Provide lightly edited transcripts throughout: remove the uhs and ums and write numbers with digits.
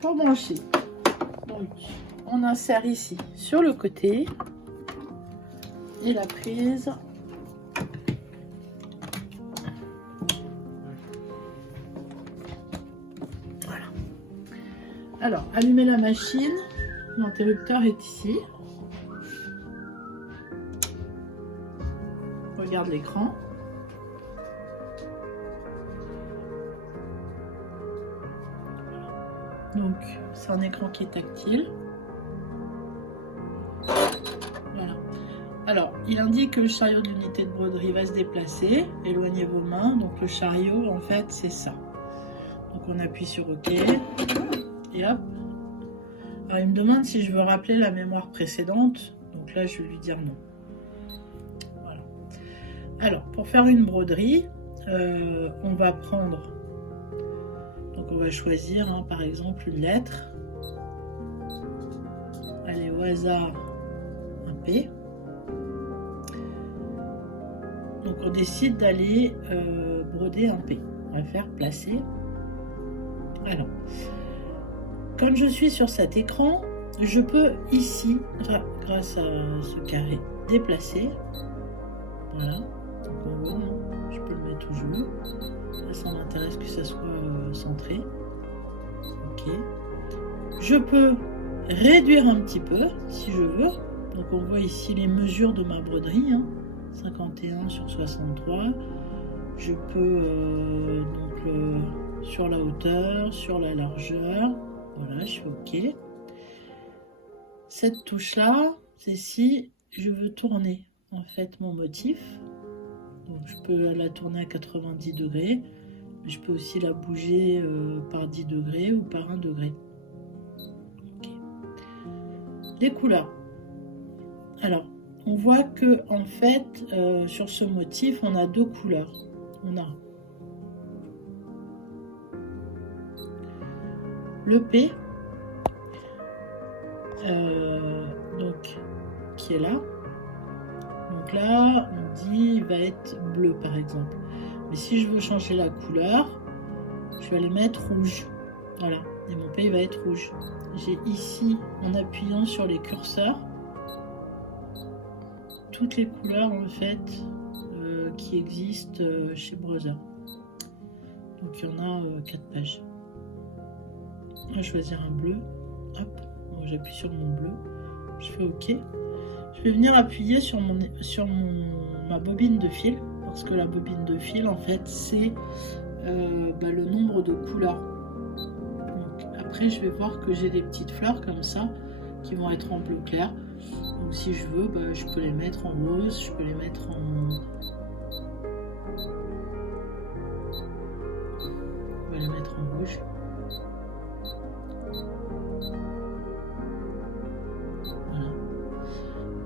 pour brancher. Donc, on insère ici sur le côté et la prise. Voilà. Alors, allumer la machine. L'interrupteur est ici. Regarde l'écran. Donc, c'est un écran qui est tactile. Voilà. Alors, il indique que le chariot de l'unité de broderie va se déplacer. Éloignez vos mains. Donc, le chariot, en fait, c'est ça. Donc, on appuie sur OK. Et hop. Alors, il me demande si je veux rappeler la mémoire précédente. Donc là, je vais lui dire non. Voilà. Alors, pour faire une broderie, on va prendre... Donc on va choisir hein, par exemple une lettre. Allez, au hasard, un P. Donc on décide d'aller broder un P. On va faire placer. Alors, quand je suis sur cet écran, je peux ici, grâce à ce carré, déplacer. Voilà. Donc on voit, hein, je peux le mettre où je veux. Là, ça m'intéresse que ça soit centré. Ok. Je peux réduire un petit peu si je veux. Donc on voit ici les mesures de ma broderie. Hein. 51 sur 63. Je peux donc sur la hauteur, sur la largeur. Voilà, je fais OK. Cette touche là, c'est si je veux tourner en fait mon motif. Donc je peux la tourner à 90 degrés. Je peux aussi la bouger par 10 degrés ou par 1 degré. Okay. Les couleurs. Alors, on voit que en fait, sur ce motif, on a deux couleurs. On a le P, donc qui est là. Donc là, on dit il va être bleu par exemple. Mais si je veux changer la couleur, je vais aller mettre rouge. Voilà, et mon P va être rouge. J'ai ici, en appuyant sur les curseurs, toutes les couleurs en fait qui existent chez Brother. Donc il y en a 4 pages. Je vais choisir un bleu. Hop, j'appuie sur mon bleu. Je fais OK. Je vais venir appuyer sur ma bobine de fil. Parce que la bobine de fil, en fait, c'est le nombre de couleurs. Donc, après, je vais voir que j'ai des petites fleurs comme ça qui vont être en bleu clair. Donc, si je veux, je peux les mettre en rose, je peux les mettre en... Je vais les mettre en rouge. Voilà.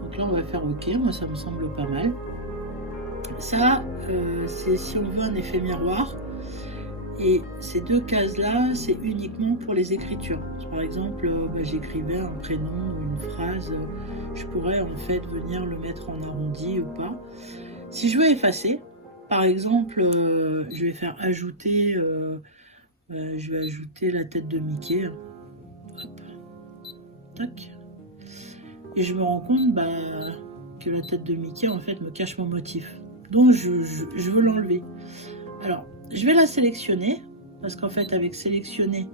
Donc là, on va faire OK. Moi, ça me semble pas mal. Ça, c'est si on veut un effet miroir. Et ces deux cases-là, c'est uniquement pour les écritures. Par exemple, j'écrivais un prénom ou une phrase, je pourrais en fait venir le mettre en arrondi ou pas. Si je veux effacer, par exemple, je vais faire ajouter, je vais ajouter la tête de Mickey. Hop. Tac. Et je me rends compte que la tête de Mickey en fait me cache mon motif. Donc je veux l'enlever. Alors, je vais la sélectionner, parce qu'en fait, avec sélectionner,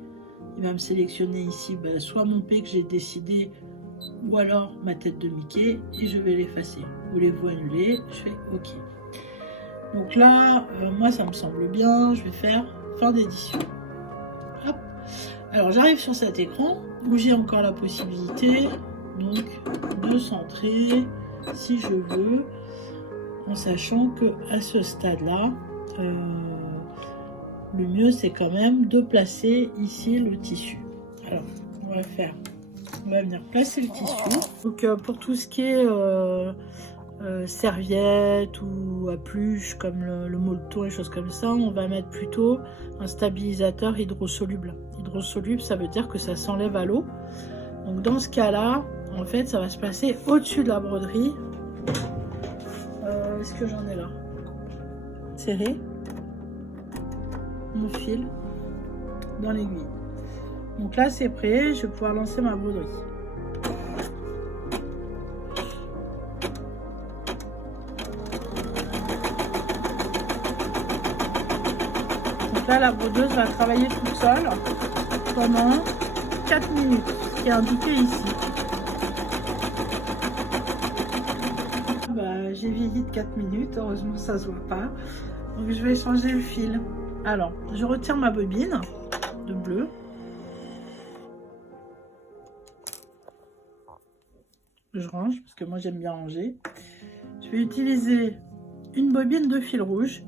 il va me sélectionner ici soit mon P que j'ai décidé, ou alors ma tête de Mickey, et je vais l'effacer. Voulez-vous annuler? Je fais OK. Donc là, moi, ça me semble bien. Je vais faire fin d'édition. Hop. Alors, j'arrive sur cet écran, où j'ai encore la possibilité donc de centrer, si je veux, en sachant que à ce stade-là, le mieux c'est quand même de placer ici le tissu. Alors on va venir placer le tissu. Donc pour tout ce qui est serviette ou à pluche comme le molleton et choses comme ça, on va mettre plutôt un stabilisateur hydrosoluble. Hydrosoluble, ça veut dire que ça s'enlève à l'eau. Donc dans ce cas là, en fait ça va se placer au-dessus de la broderie. Est-ce que j'en ai là? Serré mon fil dans l'aiguille. Donc là c'est prêt, je vais pouvoir lancer ma broderie. Donc là la brodeuse va travailler toute seule pendant 4 minutes, ce qui est indiqué ici. J'ai vieilli de 4 minutes, heureusement ça se voit pas. Donc je vais changer le fil. Alors, je retire ma bobine de bleu. Je range, parce que moi j'aime bien ranger. Je vais utiliser une bobine de fil rouge.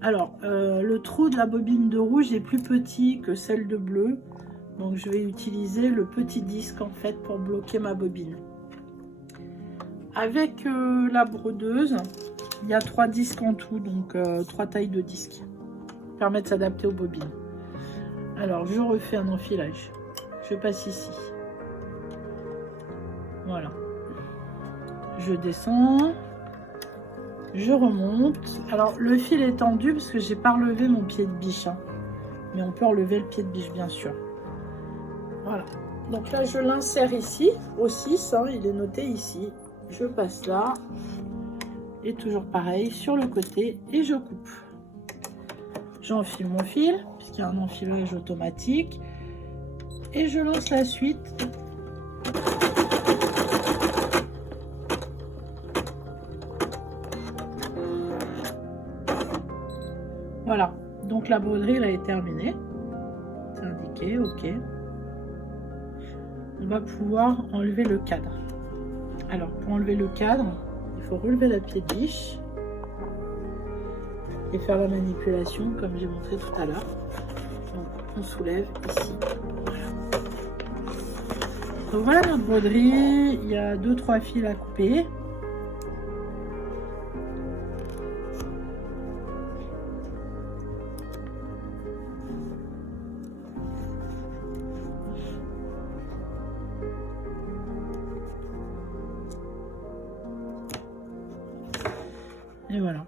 Alors, le trou de la bobine de rouge est plus petit que celle de bleu. Donc je vais utiliser le petit disque en fait pour bloquer ma bobine. Avec la brodeuse, il y a 3 disques en tout, donc 3 tailles de disques. Permet de s'adapter aux bobines. Alors je refais un enfilage. Je passe ici. Voilà. Je descends. Je remonte. Alors le fil est tendu parce que j'ai pas relevé mon pied de biche. Hein. Mais on peut relever le pied de biche bien sûr. Voilà. Donc là je l'insère ici, au 6, hein, il est noté ici. Je passe là. Et toujours pareil sur le côté et je coupe. J'enfile mon fil puisqu'il y a un enfilage automatique. Et je lance la suite. Voilà, donc la broderie elle est terminée. C'est indiqué, ok. On va pouvoir enlever le cadre. Alors pour enlever le cadre, il faut relever la pied de biche et faire la manipulation comme j'ai montré tout à l'heure. Donc on soulève ici. Donc voilà notre broderie, il y a 2-3 fils à couper. Et voilà.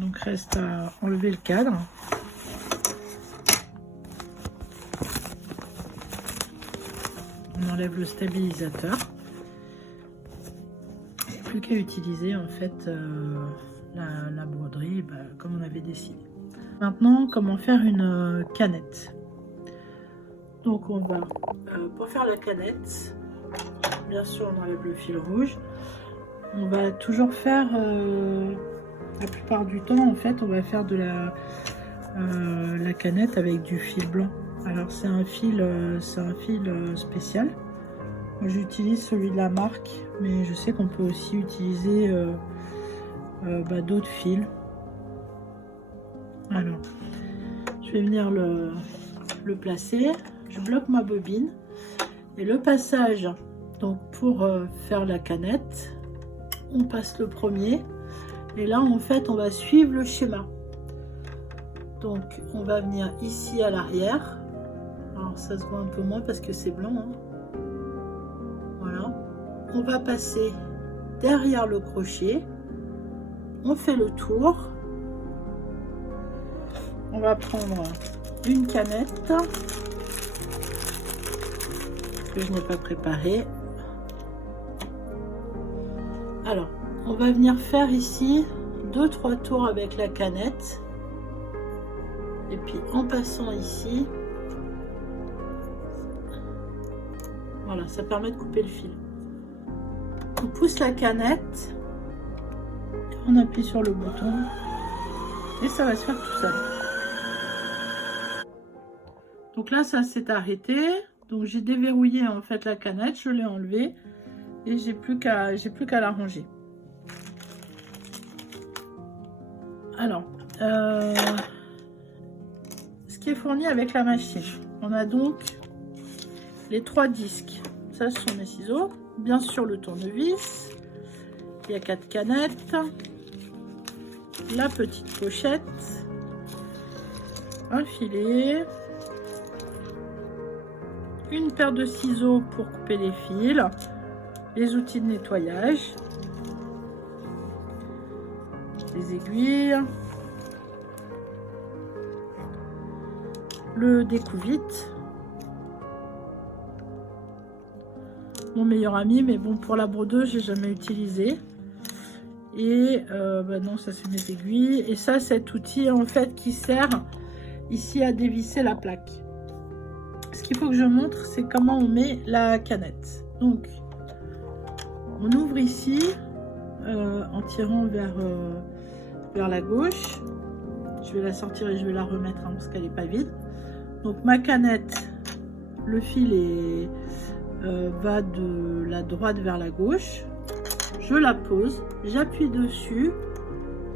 Donc reste à enlever le cadre. On enlève le stabilisateur. Plus qu'à utiliser en fait la broderie comme on avait décidé. Maintenant, comment faire une canette. Donc on va, pour faire la canette, bien sûr on enlève le fil rouge. On va toujours faire, la plupart du temps en fait, on va faire de la canette avec du fil blanc. Alors c'est un fil spécial. Moi j'utilise celui de la marque, mais je sais qu'on peut aussi utiliser d'autres fils. Alors, je vais venir le placer. Je bloque ma bobine et le passage. Donc pour faire la canette, on passe le premier et là en fait on va suivre le schéma. Donc on va venir ici à l'arrière. Alors ça se voit un peu moins parce que c'est blanc, hein. Voilà, on va passer derrière le crochet, on fait le tour, on va prendre une canette que je n'ai pas préparée. Alors, on va venir faire ici 2-3 tours avec la canette. Et puis en passant ici, voilà, ça permet de couper le fil. On pousse la canette, on appuie sur le bouton et ça va se faire tout seul. Donc là, ça s'est arrêté. Donc j'ai déverrouillé en fait la canette, je l'ai enlevée. Et j'ai plus qu'à la ranger. Alors, ce qui est fourni avec la machine, on a donc les 3 disques. Ça, ce sont mes ciseaux. Bien sûr, le tournevis. Il y a 4 canettes. La petite pochette. Un filet. Une paire de ciseaux pour couper les fils. Les outils de nettoyage, les aiguilles, le découvite. Mon meilleur ami, mais bon, pour la brodeuse, j'ai jamais utilisé. Et bah non, ça c'est mes aiguilles. Et ça, cet outil en fait qui sert ici à dévisser la plaque. Ce qu'il faut que je montre, c'est comment on met la canette. Donc, on ouvre ici en tirant vers la gauche. Je vais la sortir et je vais la remettre hein, parce qu'elle n'est pas vide. Donc ma canette, le fil va de la droite vers la gauche. Je la pose, j'appuie dessus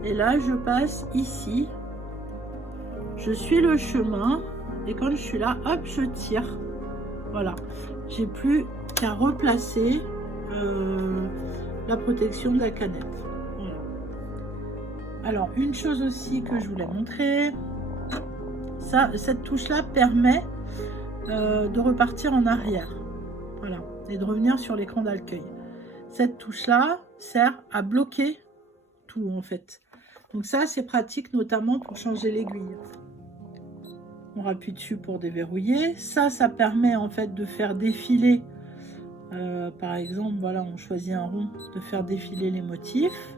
et là je passe ici. Je suis le chemin et quand je suis là, hop, je tire. Voilà, j'ai plus qu'à replacer la protection de la canette. Voilà. Alors une chose aussi que je voulais montrer, cette touche là permet de repartir en arrière, voilà, et de revenir sur l'écran d'accueil. Cette touche là sert à bloquer tout en fait, donc ça c'est pratique notamment pour changer l'aiguille. On appuie dessus pour déverrouiller. Ça permet en fait de faire défiler par exemple, voilà, on choisit un rond, de faire défiler les motifs.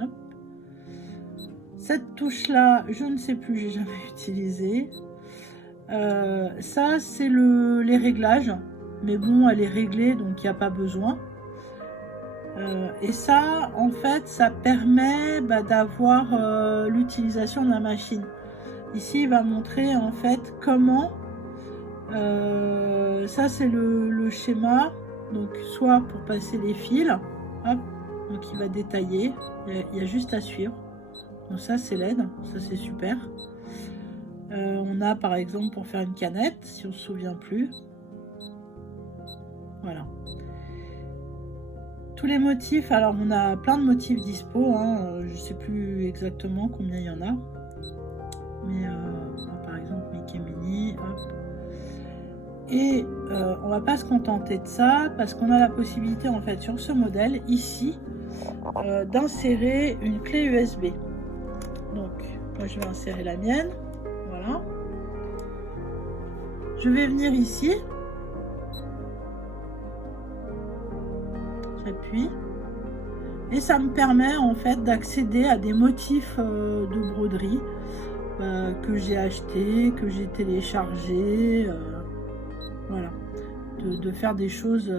Hop. Cette touche là, je ne sais plus, j'ai jamais utilisé. Ça c'est les réglages, mais bon, elle est réglée donc il n'y a pas besoin. Et ça en fait ça permet d'avoir l'utilisation de la machine. Ici il va montrer en fait comment ça c'est le schéma, donc soit pour passer les fils, hop, donc il va détailler, il y a juste à suivre. Donc ça c'est l'aide, ça c'est super. On a par exemple pour faire une canette, si on se souvient plus, voilà. Tous les motifs, alors on a plein de motifs dispo, hein, je sais plus exactement combien il y en a, mais par exemple Mickey Mini, hop. Et on va pas se contenter de ça parce qu'on a la possibilité en fait sur ce modèle ici d'insérer une clé USB. Donc moi je vais insérer la mienne, voilà. Je vais venir ici, j'appuie et ça me permet en fait d'accéder à des motifs de broderie que j'ai acheté, que j'ai téléchargé. Voilà, de faire des choses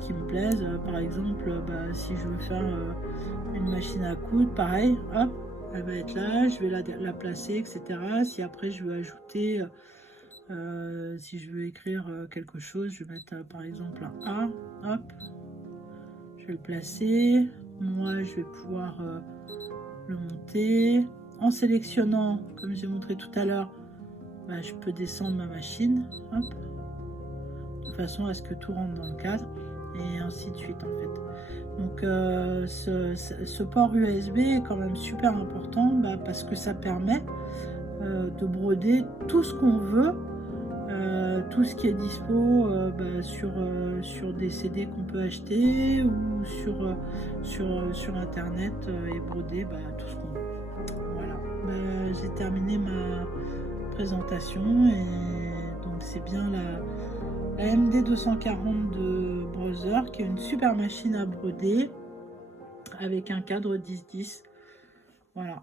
qui me plaisent. Par exemple, si je veux faire une machine à coudre, pareil, hop, elle va être là, je vais la placer, etc. Si après je veux ajouter, si je veux écrire quelque chose, je vais mettre par exemple un A, hop, je vais le placer. Moi, je vais pouvoir le monter. En sélectionnant, comme j'ai montré tout à l'heure, je peux descendre ma machine, hop, de façon à ce que tout rentre dans le cadre et ainsi de suite en fait. Donc ce port USB est quand même super important parce que ça permet de broder tout ce qu'on veut, tout ce qui est dispo sur des CD qu'on peut acheter ou sur internet et broder tout ce qu'on veut. Voilà, j'ai terminé ma présentation et donc c'est bien la MD240 de Brother qui est une super machine à broder avec un cadre 10-10. Voilà,